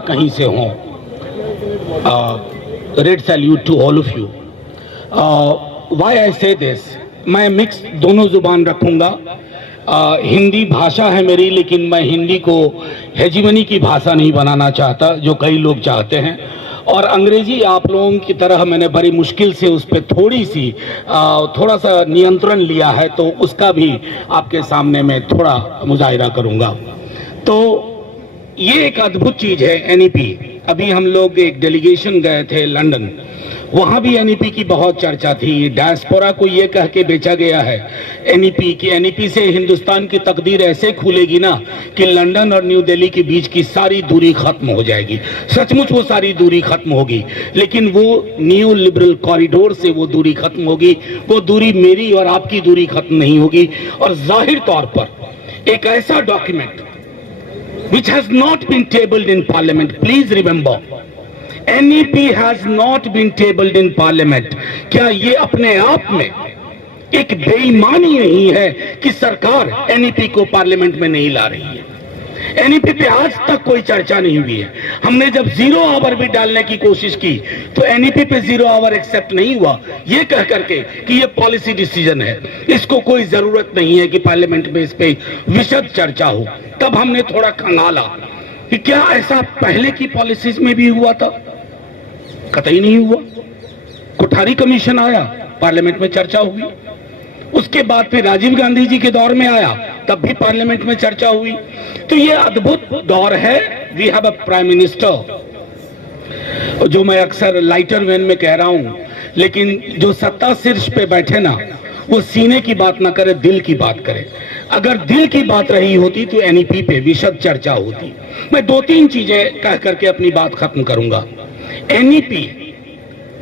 कहीं से हों, red salute to all of you. Why I say this, मैं मिक्स दोनों जुबान रखूंगा। हिंदी भाषा है मेरी, लेकिन मैं हिंदी को हेजिमनी की भाषा नहीं बनाना चाहता जो कई लोग चाहते हैं, और अंग्रेजी आप लोगों की तरह मैंने बड़ी मुश्किल से उस पर थोड़ा सा नियंत्रण लिया है, तो उसका भी आपके सामने मैं थोड़ा मुजाहिरा करूंगा। तो ये एक अद्भुत चीज है एनईपी। अभी हम लोग एक डेलीगेशन गए थे लंदन, वहां भी एनईपी की बहुत चर्चा थी। डायस्पोरा को ये कह के बेचा गया है एनईपी की, एनईपी से हिंदुस्तान की तकदीर ऐसे खुलेगी ना कि लंदन और न्यू दिल्ली के बीच की सारी दूरी खत्म हो जाएगी। सचमुच वो सारी दूरी खत्म होगी, लेकिन वो न्यू लिबरल कॉरिडोर से वो दूरी खत्म होगी। वो दूरी मेरी और आपकी दूरी खत्म नहीं होगी। और जाहिर तौर पर एक ऐसा document which has not been tabled in parliament, please remember, NEP has not been tabled in parliament। क्या ये अपने आप में एक बेईमानी नहीं है कि सरकार NEP को पार्लियामेंट में नहीं ला रही है? NEP पे आज तक कोई चर्चा नहीं हुई है। हमने जब 0 आवर भी डालने की कोशिश की तो NEP पे 0 आवर एक्सेप्ट नहीं हुआ, ये कह करके कि ये पॉलिसी डिसीजन है, इसको कोई जरूरत नहीं है कि पार्लियामेंट में इस पे विशद चर्चा हो। तब हमने थोड़ा खंगाला कि क्या ऐसा पहले की पॉलिसीज में भी हुआ था? कतई नहीं हुआ। कोठारी कमीशन आया, पार्लियामेंट में चर्चा हुई। उसके बाद फिर राजीव गांधी जी के दौर में आया, तब भी पार्लियामेंट में चर्चा हुई। तो ये अद्भुत दौर है। We have a prime minister, जो मैं अक्सर लाइटर वेन में कह रहा हूं, लेकिन जो सत्ता शीर्ष पे बैठे ना, वो सीने की बात ना करे, दिल की बात करे। अगर दिल की बात रही होती तो एनईपी पे विशद चर्चा होती। मैं 2-3 चीजें कह करके अपनी बात खत्म करूंगा। एनईपी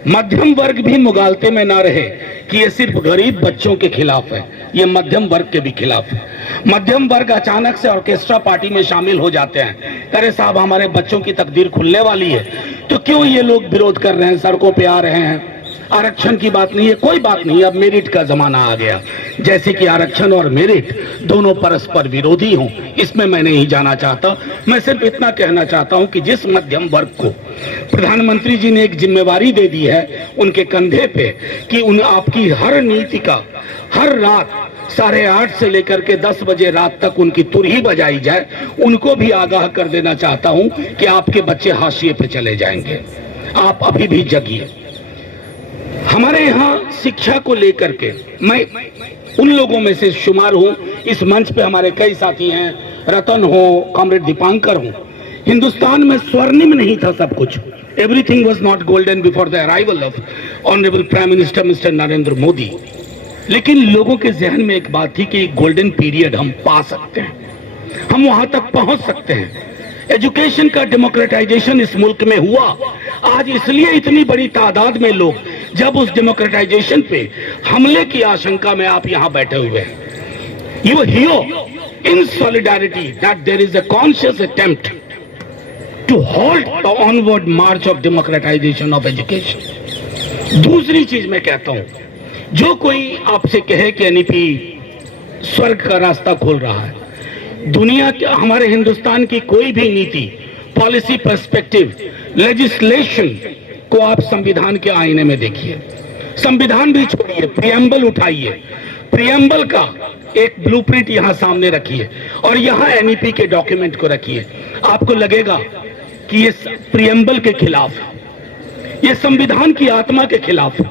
मध्यम वर्ग भी मुगालते में ना रहे कि ये सिर्फ गरीब बच्चों के खिलाफ है, ये मध्यम वर्ग के भी खिलाफ है। मध्यम वर्ग अचानक से ऑर्केस्ट्रा पार्टी में शामिल हो जाते हैं, अरे साहब हमारे बच्चों की तकदीर खुलने वाली है, तो क्यों ये लोग विरोध कर रहे हैं, सड़कों पे आ रहे हैं? आरक्षण की बात नहीं है, कोई बात नहीं, अब मेरिट का जमाना आ गया। जैसे कि आरक्षण और मेरिट दोनों परस्पर विरोधी हों, इसमें मैं नहीं जाना चाहता। मैं सिर्फ इतना कहना चाहता हूं कि जिस मध्यम वर्ग को प्रधानमंत्री जी ने एक जिम्मेवारी दे दी है उनके कंधे पे कि उन आपकी हर नीति का हर रात 8:30 से लेकर के 10 बजे रात तक उनकी तुरही बजाई जाए, उनको भी आगाह कर देना चाहता हूं कि आपके बच्चे हाशिए पे चले जाएंगे। आप अभी भी जगिए। हमारे यहाँ शिक्षा को लेकर के मैं उन लोगों में से शुमार हूं। इस मंच पे हमारे कई साथी हैं, रतन हो, कॉमरेड दीपांकर हो। हिंदुस्तान में स्वर्णिम नहीं था सब कुछ। Everything was not golden before the arrival of honourable prime minister mister Narendra Modi. लेकिन लोगों के जहन में एक बात थी कि गोल्डन पीरियड हम पा सकते हैं, हम वहां तक पहुंच सकते हैं। एजुकेशन का डेमोक्रेटाइजेशन इस मुल्क में हुआ। आज इसलिए इतनी बड़ी तादाद में लोग, जब उस डेमोक्रेटाइजेशन पे हमले की आशंका में आप यहां बैठे हुए हैं, you here in solidarity that there is a conscious attempt to hold the onward march of democratisation of education. दूसरी चीज मैं कहता हूं, जो कोई आपसे कहे कि एनईपी स्वर्ग का रास्ता खोल रहा है, दुनिया के हमारे हिंदुस्तान की कोई भी नीति, पॉलिसी, पर्सपेक्टिव, लेजिस्लेशन को आप संविधान के आईने में देखिए। संविधान भी छोड़िए, प्रियम्बल उठाइए, प्रियम्बल का एक ब्लूप्रिंट यहां सामने रखिए और यहां एनईपी के डॉक्यूमेंट को रखिए। आपको लगेगा कि ये प्रियम्बल के खिलाफ है, ये संविधान की आत्मा के खिलाफ है।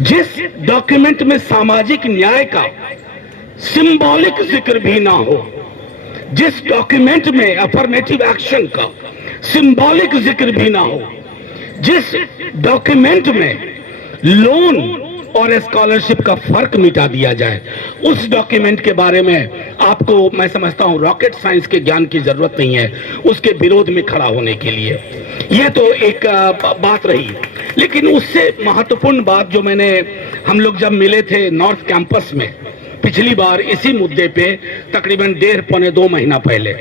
जिस डॉक्यूमेंट में सामाजिक न्याय का सिंबॉलिक जिक्र भी ना हो, जिस डॉक्यूमेंट में अफर्मेटिव एक्शन का सिंबॉलिक जिक्र भी ना हो, जिस डॉक्यूमेंट में लोन और स्कॉलरशिप का फर्क मिटा दिया जाए, उस डॉक्यूमेंट के बारे में आपको, मैं समझता हूं, रॉकेट साइंस के ज्ञान की जरूरत नहीं है उसके विरोध में खड़ा होने के लिए। यह तो एक बात रही। लेकिन उससे महत्वपूर्ण बात जो हम लोग जब मिले थे नॉर्थ कैंपस में पिछली बार इसी मुद्दे पे तकरीबन 1.5-2 महीना पहले,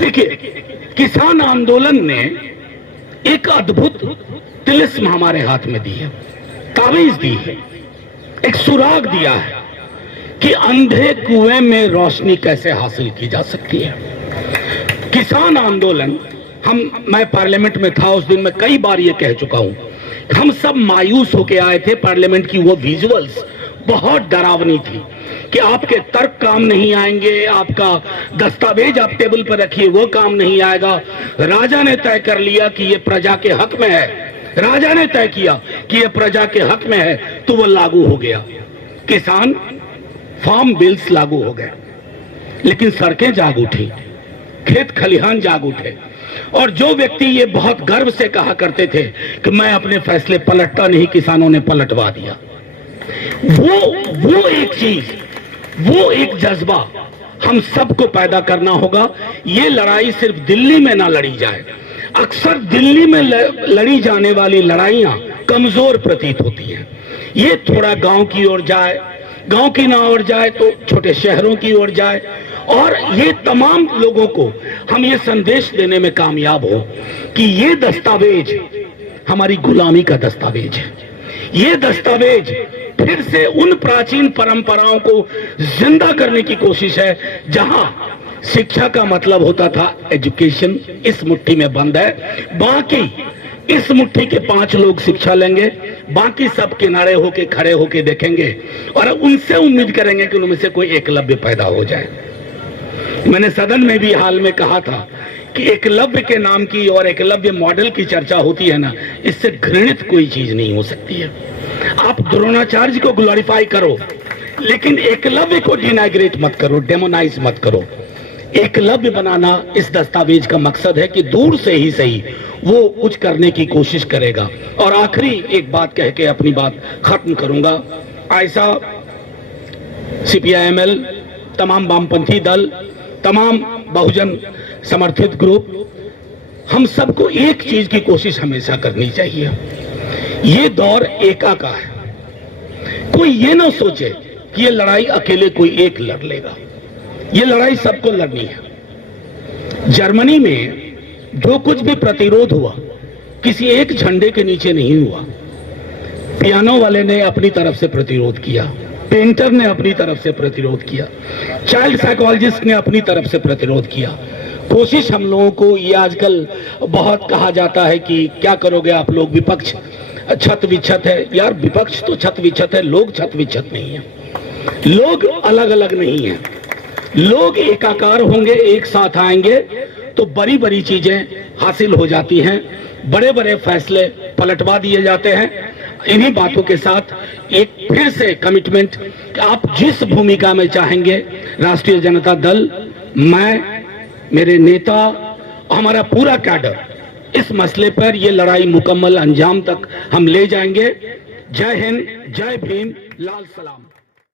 देखिए किसान आंदोलन ने एक अद्भुत तिलिस्म हमारे हाथ में दी है, तावीज दी है, एक सुराग दिया है कि अंधे कुएं में रोशनी कैसे हासिल की जा सकती है। किसान आंदोलन, मैं पार्लियामेंट में था उस दिन, मैं कई बार ये कह चुका हूं, हम सब मायूस होके आए थे। पार्लियामेंट की वो विजुअल्स बहुत डरावनी थी कि आपके तर्क काम नहीं आएंगे, आपका दस्तावेज आप टेबल पर रखिए वो काम नहीं आएगा। राजा ने तय कर लिया कि ये प्रजा के हक में है, राजा ने तय किया कि ये प्रजा के हक में है, तो वो लागू हो गया। किसान फार्म बिल्स लागू हो गए, लेकिन सड़कें जाग उठी, खेत खलिहान जाग उठे। और जो व्यक्ति ये बहुत गर्व से कहा करते थे कि मैं अपने फैसले पलटता नहीं, किसानों ने पलटवा दिया। वो एक चीज, वो एक जज्बा हम सबको पैदा करना होगा। ये लड़ाई सिर्फ दिल्ली में ना लड़ी जाए। अक्सर दिल्ली में लड़ी जाने वाली लड़ाइयां कमजोर प्रतीत होती हैं। ये थोड़ा गांव की ओर जाए, गांव की ना ओर जाए तो छोटे शहरों की ओर जाए, और ये तमाम लोगों को हम ये संदेश देने में कामयाब हो कि ये दस्तावेज हमारी गुलामी का दस्तावेज है। ये दस्तावेज फिर से उन प्राचीन परंपराओं को जिंदा करने की कोशिश है, जहां शिक्षा का मतलब होता था एजुकेशन इस मुट्ठी में बंद है, बाकी इस मुट्ठी के 5 लोग शिक्षा लेंगे, बाकी सब किनारे होके खड़े होके देखेंगे और उनसे उम्मीद करेंगे कि उनमें से कोई एकलव्य पैदा हो जाए। मैंने सदन में भी हाल में कहा था कि एकलव्य के नाम की और एकलव्य मॉडल की चर्चा होती है ना, इससे घृणित कोई चीज नहीं हो सकती है। आप द्रोणाचार्य को ग्लोरीफाई करो, लेकिन एकलव्य को डिनाइग्रेट मत करो, डेमोनाइज मत करो। एकलव्य बनाना इस दस्तावेज का मकसद है कि दूर से ही सही वो कुछ करने की कोशिश करेगा। और आखिरी एक बात कह के अपनी बात खत्म करूंगा। ऐसा CPI-ML, तमाम वामपंथी दल, तमाम बहुजन समर्थित ग्रुप, हम सबको एक चीज की कोशिश हमेशा करनी चाहिए। ये दौर एका का है। कोई ये ना सोचे कि ये लड़ाई अकेले कोई एक लड़ लेगा, ये लड़ाई सबको लड़नी है। जर्मनी में जो कुछ भी प्रतिरोध हुआ किसी एक झंडे के नीचे नहीं हुआ। पियानो वाले ने अपनी तरफ से प्रतिरोध किया, पेंटर ने अपनी तरफ से प्रतिरोध किया, चाइल्ड साइकोलॉजिस्ट ने अपनी तरफ से प्रतिरोध किया। कोशिश हम लोगों को, ये आजकल बहुत कहा जाता है कि क्या करोगे आप लोग, विपक्ष छत विच्छत है। यार विपक्ष तो छत विच्छत है, लोग छत विच्छत नहीं है। लोग अलग अलग नहीं है, लोग एकाकार होंगे, एक साथ आएंगे तो बड़ी बड़ी चीजें हासिल हो जाती हैं, बड़े बड़े फैसले पलटवा दिए जाते हैं। इन्हीं बातों के साथ एक फिर से कमिटमेंट कि आप जिस भूमिका में चाहेंगे, राष्ट्रीय जनता दल, मैं, मेरे नेता, हमारा पूरा कैडर इस मसले पर ये लड़ाई मुकम्मल अंजाम तक हम ले जाएंगे। जय हिंद, जय भीम, लाल सलाम।